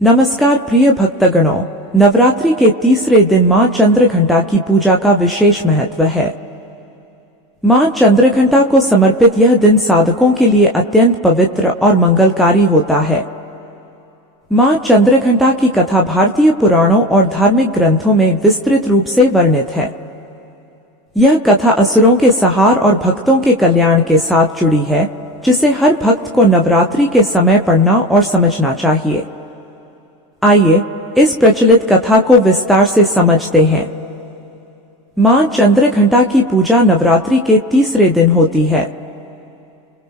नमस्कार प्रिय भक्तगणों, नवरात्रि के तीसरे दिन मां चंद्रघंटा की पूजा का विशेष महत्व है। मां चंद्रघंटा को समर्पित यह दिन साधकों के लिए अत्यंत पवित्र और मंगलकारी होता है। मां चंद्रघंटा की कथा भारतीय पुराणों और धार्मिक ग्रंथों में विस्तृत रूप से वर्णित है। यह कथा असुरों के संहार और भक्तों के कल्याण के साथ जुड़ी है, जिसे हर भक्त को नवरात्रि के समय पढ़ना और समझना चाहिए। आइए इस प्रचलित कथा को विस्तार से समझते हैं। मां चंद्रघंटा की पूजा नवरात्रि के तीसरे दिन होती है।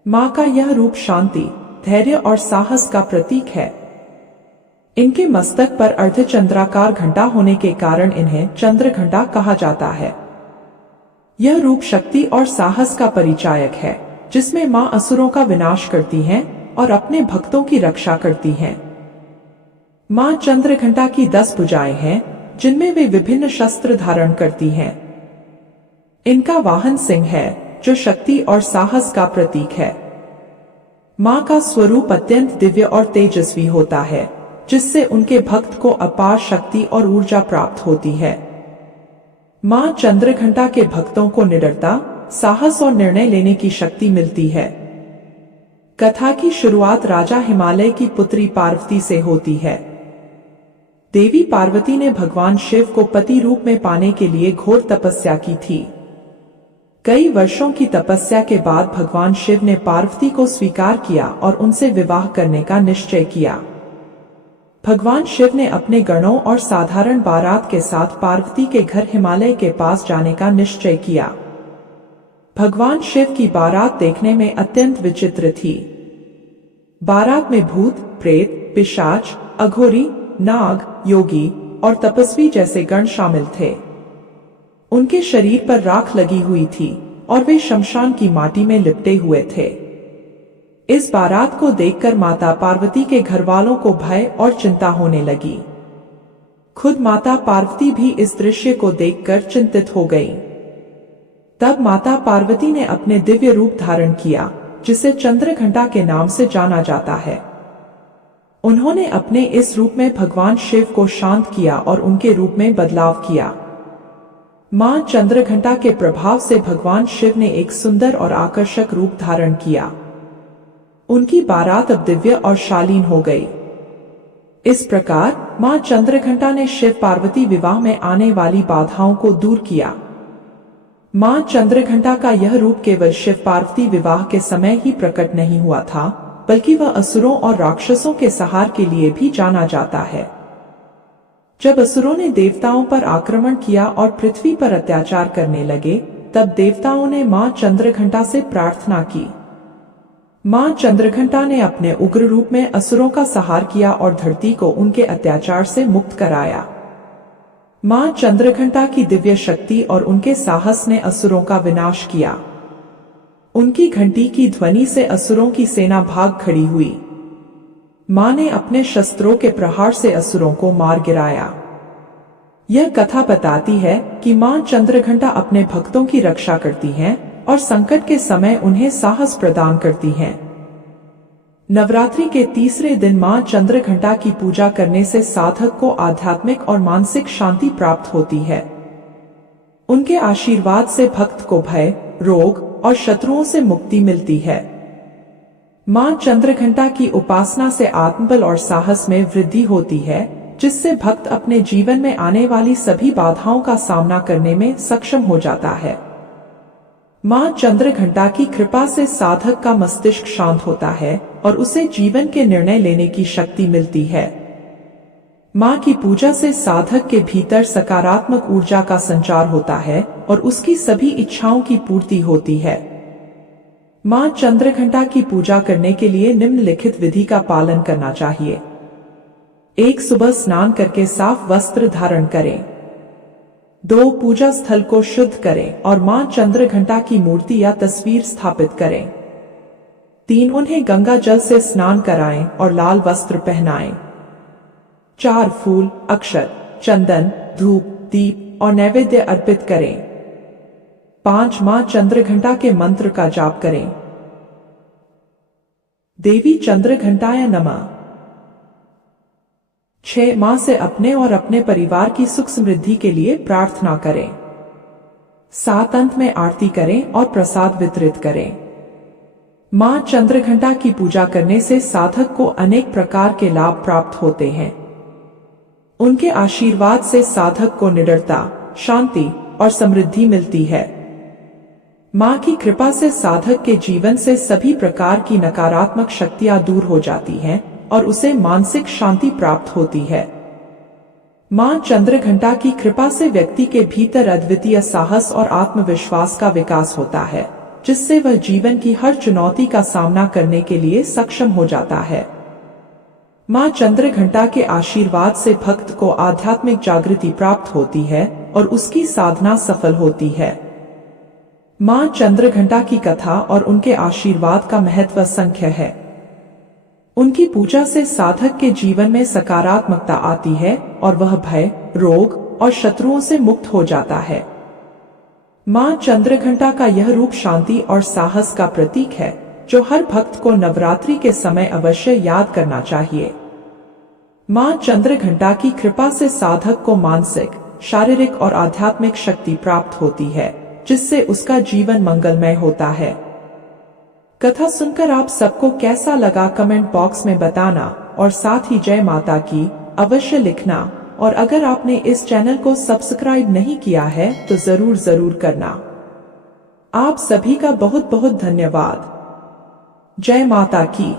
मां का यह रूप शांति, धैर्य और साहस का प्रतीक है। इनके मस्तक पर अर्धचंद्राकार घंटा होने के कारण इन्हें चंद्रघंटा कहा जाता है। यह रूप शक्ति और साहस का परिचायक है, जिसमें मां असुरों का विनाश करती हैं और अपने भक्तों की रक्षा करती हैं। मां चंद्रघंटा की 10 भुजाएं हैं, जिनमें वे विभिन्न शस्त्र धारण करती हैं। इनका वाहन सिंह है, जो शक्ति और साहस का प्रतीक है। मां का स्वरूप अत्यंत दिव्य और तेजस्वी होता है, जिससे उनके भक्त को अपार शक्ति और ऊर्जा प्राप्त होती है। मां चंद्रघंटा के भक्तों को निडरता, साहस और निर्णय लेने की शक्ति मिलती है। कथा की शुरुआत राजा हिमालय की पुत्री पार्वती से होती है। देवी पार्वती ने भगवान शिव को पति रूप में पाने के लिए घोर तपस्या की थी। कई वर्षों की तपस्या के बाद भगवान शिव ने पार्वती को स्वीकार किया और उनसे विवाह करने का निश्चय किया। भगवान शिव ने अपने गणों और साधारण बारात के साथ पार्वती के घर हिमालय के पास जाने का निश्चय किया। भगवान शिव की बारात देखने में अत्यंत विचित्र थी। बारात में भूत, प्रेत, पिशाच, अघोरी, नाग, योगी और तपस्वी जैसे गण शामिल थे। उनके शरीर पर राख लगी हुई थी और वे शमशान की माटी में लिपटे हुए थे। इस बारात को देखकर माता पार्वती के घरवालों को भय और चिंता होने लगी। खुद माता पार्वती भी इस दृश्य को देखकर चिंतित हो गई। तब माता पार्वती ने अपने दिव्य रूप धारण किया, जिसे चंद्रघंटा के नाम से जाना जाता है। उन्होंने अपने इस रूप में भगवान शिव को शांत किया और उनके रूप में बदलाव किया। मां चंद्रघंटा के प्रभाव से भगवान शिव ने एक सुंदर और आकर्षक रूप धारण किया। उनकी बारात अब दिव्य और शालीन हो गई। इस प्रकार मां चंद्रघंटा ने शिव पार्वती विवाह में आने वाली बाधाओं को दूर किया। मां चंद्रघंटा का यह रूप केवल शिव पार्वती विवाह के समय ही प्रकट नहीं हुआ था, बल्कि वह असुरों और राक्षसों के संहार के लिए भी जाना जाता है। जब असुरों ने देवताओं पर आक्रमण किया और पृथ्वी पर अत्याचार करने लगे, तब देवताओं ने मां चंद्रघंटा से प्रार्थना की। मां चंद्रघंटा ने अपने उग्र रूप में असुरों का संहार किया और धरती को उनके अत्याचार से मुक्त कराया। मां चंद्रघंटा की दिव्य शक्ति और उनके साहस ने असुरों का विनाश किया। उनकी घंटी की ध्वनि से असुरों की सेना भाग खड़ी हुई। मां ने अपने शस्त्रों के प्रहार से असुरों को मार गिराया। यह कथा बताती है कि मां चंद्रघंटा अपने भक्तों की रक्षा करती हैं और संकट के समय उन्हें साहस प्रदान करती हैं। नवरात्रि के तीसरे दिन मां चंद्रघंटा की पूजा करने से साधक को आध्यात्मिक और मानसिक शांति प्राप्त होती है। उनके आशीर्वाद से भक्त को भय, रोग और शत्रुओं से मुक्ति मिलती है। मां चंद्रघंटा की उपासना से आत्मबल और साहस में वृद्धि होती है, जिससे भक्त अपने जीवन में आने वाली सभी बाधाओं का सामना करने में सक्षम हो जाता है। मां चंद्रघंटा की कृपा से साधक का मस्तिष्क शांत होता है और उसे जीवन के निर्णय लेने की शक्ति मिलती है। मां की पूजा से साधक के भीतर सकारात्मक ऊर्जा का संचार होता है और उसकी सभी इच्छाओं की पूर्ति होती है। मां चंद्रघंटा की पूजा करने के लिए निम्नलिखित विधि का पालन करना चाहिए। 1. सुबह स्नान करके साफ वस्त्र धारण करें। 2. पूजा स्थल को शुद्ध करें और मां चंद्रघंटा की मूर्ति या तस्वीर स्थापित करें। 3. उन्हें गंगा जल से स्नान कराएं और लाल वस्त्र पहनाएं। 4. फूल, अक्षत, चंदन, धूप, दीप और नैवेद्य अर्पित करें। 5. मां चंद्रघंटा के मंत्र का जाप करें। देवी चंद्रघंटाय नमः। 6 मां से अपने और अपने परिवार की सुख समृद्धि के लिए प्रार्थना करें। 7 अंत में आरती करें और प्रसाद वितरित करें। मां चंद्रघंटा की पूजा करने से साधक को अनेक प्रकार के लाभ प्राप्त होते हैं। उनके आशीर्वाद से साधक को निडरता, शांति और समृद्धि मिलती है। मां की कृपा से साधक के जीवन से सभी प्रकार की नकारात्मक शक्तियां दूर हो जाती हैं और उसे मानसिक शांति प्राप्त होती है। मां चंद्रघंटा की कृपा से व्यक्ति के भीतर अद्वितीय साहस और आत्मविश्वास का विकास होता है, जिससे वह जीवन की हर चुनौती का सामना करने के लिए सक्षम हो जाता है। मां चंद्रघंटा के आशीर्वाद से भक्त को आध्यात्मिक जागृति प्राप्त होती है और उसकी साधना सफल होती है। मां चंद्रघंटा की कथा और उनके आशीर्वाद का महत्व असंख्य है। उनकी पूजा से साधक के जीवन में सकारात्मकता आती है और वह भय, रोग और शत्रुओं से मुक्त हो जाता है। मां चंद्रघंटा का यह रूप शांति और साहस का प्रतीक है, जो हर भक्त को नवरात्रि के समय अवश्य याद करना चाहिए। मां चंद्रघंटा की कृपा से साधक को मानसिक, शारीरिक और आध्यात्मिक शक्ति प्राप्त होती है, जिससे उसका जीवन मंगलमय होता है। कथा सुनकर आप सबको कैसा लगा कमेंट बॉक्स में बताना और साथ ही जय माता की अवश्य लिखना। और अगर आपने इस चैनल को सब्सक्राइब नहीं किया है तो जरूर करना। आप सभी का बहुत बहुत धन्यवाद। जय माता की।